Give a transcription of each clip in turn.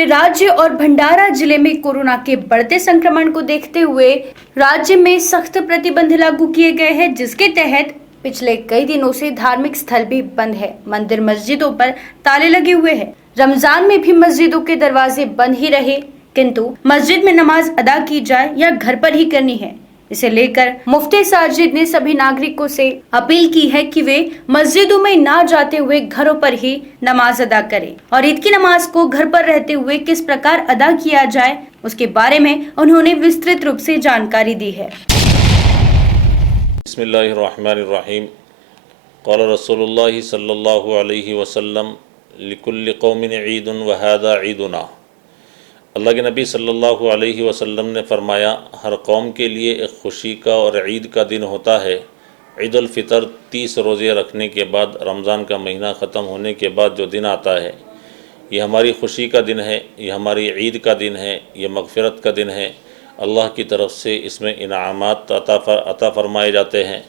पूरे राज्य और भंडारा जिले में कोरोना के बढ़ते संक्रमण को देखते हुए राज्य में सख्त प्रतिबंध लागू किए गए हैं, जिसके तहत पिछले कई दिनों से धार्मिक स्थल भी बंद है। मंदिर मस्जिदों पर ताले लगे हुए हैं। रमजान में भी मस्जिदों के दरवाजे बंद ही रहे, किंतु मस्जिद में नमाज अदा की जाए या घर पर ही करनी है, इसे लेकर मुफ्ती साजिद ने सभी नागरिकों से अपील की है कि वे मस्जिदों में ना जाते हुए घरों पर ही नमाज अदा करें और ईद की नमाज को घर पर रहते हुए किस प्रकार अदा किया जाए, उसके बारे में उन्होंने विस्तृत रूप से जानकारी दी है। बिस्मिल्लाहिर्रहमानिर्रहीम। क़ाल रसूलुल्लाह सल्लल्लाहु अलैहि वसल्लम लिकुल्लि क़ौमिन ईदुन व हाज़ा ईदुना। अल्लाह के नबी सल्लल्लाहु अलैहि वसल्लम ने फरमाया, हर कौम के लिए एक खुशी का और ईद का दिन होता है। ईद उल फ़ितर 30 रोज़े रखने के बाद रमज़ान का महीना ख़त्म होने के बाद जो दिन आता है, ये हमारी खुशी का दिन है, ये हमारी ईद का दिन है, ये मग़फ़िरत का दिन है। अल्लाह की तरफ से इसमें इनामात अता फ़रमाए जाते हैं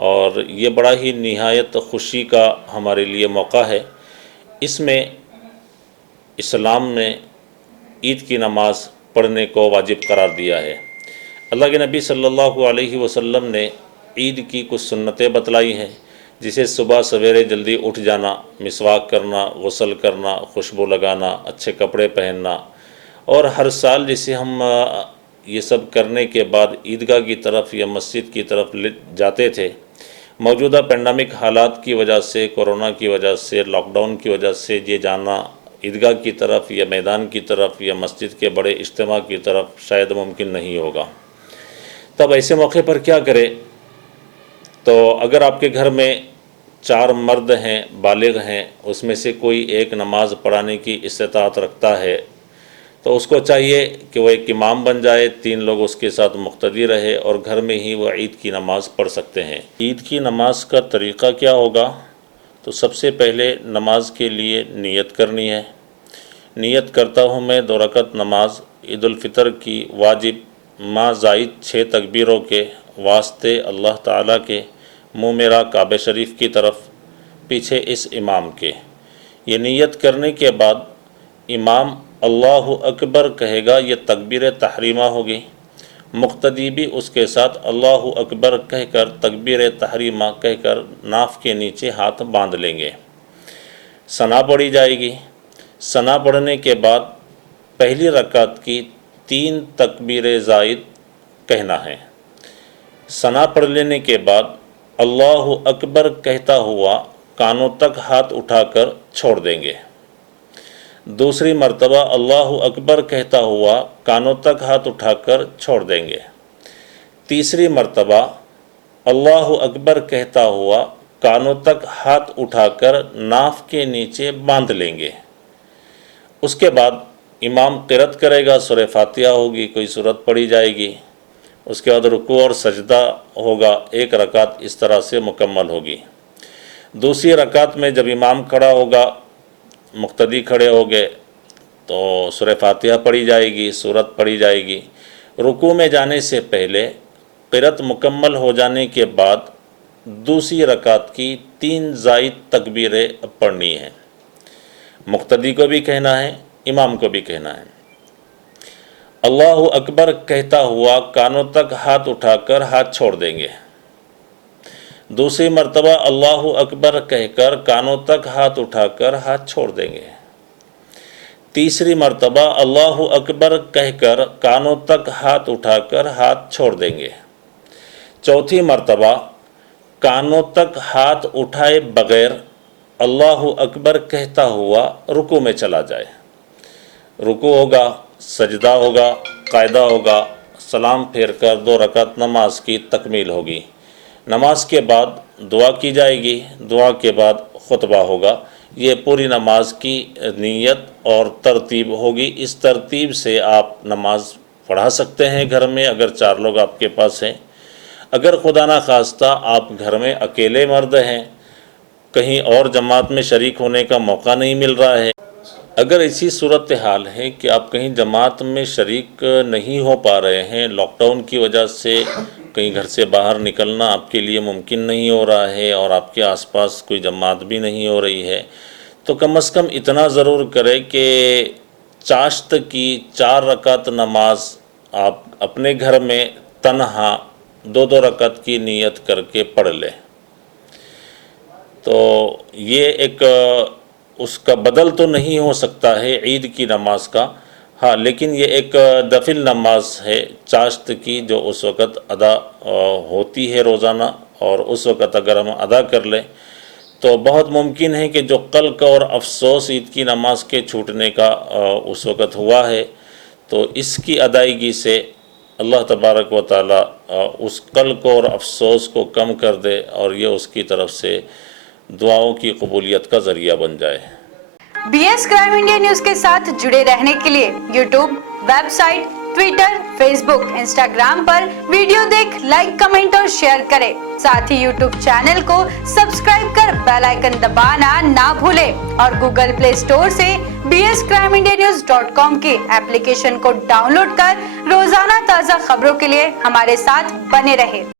और ये बड़ा ही निहायत खुशी का हमारे लिए मौका है। इसमें इस्लाम ने ईद की नमाज़ पढ़ने को वाजिब करार दिया है। अल्लाह के नबी सल्लल्लाहु अलैहि वसल्लम ने ईद की कुछ सुन्नतें बतलाई हैं, जिसे सुबह सवेरे जल्दी उठ जाना, मिसवाक करना, गुस्ल करना, खुशबू लगाना, अच्छे कपड़े पहनना, और हर साल जिसे हम ये सब करने के बाद ईदगाह की तरफ या मस्जिद की तरफ जाते थे, मौजूदा पेंडेमिक हालात की वजह से, कोरोना की वजह से, लॉकडाउन की वजह से ये जाना ईदगाह की तरफ या मैदान की तरफ या मस्जिद के बड़े इज्तिमा की तरफ शायद मुमकिन नहीं होगा। तब ऐसे मौके पर क्या करें? तो अगर आपके घर में 4 मर्द हैं, बालिग हैं, उसमें से कोई एक नमाज़ पढ़ाने की इस्तिताअत रखता है, तो उसको चाहिए कि वह एक इमाम बन जाए, 3 लोग उसके साथ मुक्तदी रहे और घर में ही वह ईद की नमाज़ पढ़ सकते हैं। ईद की नमाज़ का तरीक़ा क्या होगा? तो सबसे पहले नमाज के लिए नियत करनी है। नियत करता हूँ मैं 2 रकत नमाज ईद उल फ़ितर की वाजिब माँ ज़ायद 6 तकबीरों के वास्ते अल्लाह ताला के, मुँह मेरा काबे शरीफ की तरफ, पीछे इस इमाम के। ये नियत करने के बाद इमाम अल्लाहु अकबर कहेगा, ये तकबीर तहरीमा होगी। मुक्तदी भी उसके साथ अल्लाहु अकबर कहकर तकबीर तहरीमा कहकर नाफ के नीचे हाथ बांध लेंगे। सना पढ़ी जाएगी। सना पढ़ने के बाद पहली रकात की 3 तकबीर ज़ायद कहना है। सना पढ़ लेने के बाद अल्लाहु अकबर कहता हुआ कानों तक हाथ उठाकर छोड़ देंगे। दूसरी मर्तबा अल्लाहु अकबर कहता हुआ कानों तक हाथ उठाकर छोड़ देंगे। तीसरी मर्तबा अल्लाहु अकबर कहता हुआ कानों तक हाथ उठाकर नाफ के नीचे बांध लेंगे। उसके बाद इमाम क़िरात करेगा, सूरह फातिहा होगी, कोई सूरत पढ़ी जाएगी। उसके बाद रुकू और सजदा होगा। 1 रकात इस तरह से मुकम्मल होगी। दूसरी रकात में जब इमाम खड़ा होगा, मुक्तदी खड़े हो गए, तो सूरह फातिहा पढ़ी जाएगी, सूरत पढ़ी जाएगी। रुकू में जाने से पहले क़िरात मुकम्मल हो जाने के बाद दूसरी रकात की 3 ज़ायद तकबीरें पढ़नी है। मुक्तदी को भी कहना है, इमाम को भी कहना है। अल्लाहु अकबर कहता हुआ कानों तक हाथ उठाकर हाथ छोड़ देंगे। दूसरी मर्तबा अल्लाहु अकबर कहकर कानों तक हाथ उठाकर हाथ छोड़ देंगे। तीसरी मर्तबा अल्लाहु अकबर कहकर कानों तक हाथ उठाकर हाथ छोड़ देंगे। चौथी मर्तबा कानों तक हाथ उठाए बग़ैर अल्लाहु अकबर कहता हुआ रुकू में चला जाए। रुकू होगा, सजदा होगा, कायदा होगा, सलाम फेर कर 2 रकात नमाज की तकमील होगी। नमाज के बाद दुआ की जाएगी। दुआ के बाद खुतबा होगा। ये पूरी नमाज की नीयत और तरतीब होगी। इस तरतीब से आप नमाज पढ़ा सकते हैं घर में, अगर 4 लोग आपके पास हैं। अगर खुदा ना खास्ता आप घर में अकेले मर्द हैं, कहीं और जमात में शरीक होने का मौका नहीं मिल रहा है, अगर ऐसी सूरत हाल है कि आप कहीं जमात में शरीक नहीं हो पा रहे हैं, लॉकडाउन की वजह से कहीं घर से बाहर निकलना आपके लिए मुमकिन नहीं हो रहा है और आपके आसपास कोई जमात भी नहीं हो रही है, तो कम से कम इतना ज़रूर करें कि چاشت کی 4 رکعت نماز آپ اپنے گھر میں تنہا 2 رکعت کی نیت کر کے پڑھ لیں، تو یہ ایک اس کا بدل تو نہیں ہو سکتا ہے عید کی نماز کا، ہاں لیکن یہ ایک نفل نماز ہے چاشت کی جو اس وقت ادا ہوتی ہے روزانہ، اور اس وقت اگر ہم ادا کر لیں تو بہت ممکن ہے کہ جو قلق اور افسوس عید کی نماز کے چھوٹنے کا اس وقت ہوا ہے، تو اس کی ادائیگی سے اللہ تبارک و تعالی اس قلق اور افسوس کو کم کر دے اور یہ اس کی طرف سے دعاؤں کی قبولیت کا ذریعہ بن جائے۔ B S crime India news کے ساتھ جڑے رہنے کے لیے YouTube, website, Twitter, Facebook, Instagram پر ویڈیو دیکھ لائک، کمنٹ اور شیئر کریں۔ ساتھ ہی یوٹیوب چینل کو سبسکرائب کر بیل آئیکن دبانا نہ بھولیں اور گوگل پلے اسٹور سے bscrimindianews.com کی ایپلیکیشن کو ڈاؤن لوڈ کر روزانہ تازہ خبروں کے لیے ہمارے ساتھ بنے رہیں۔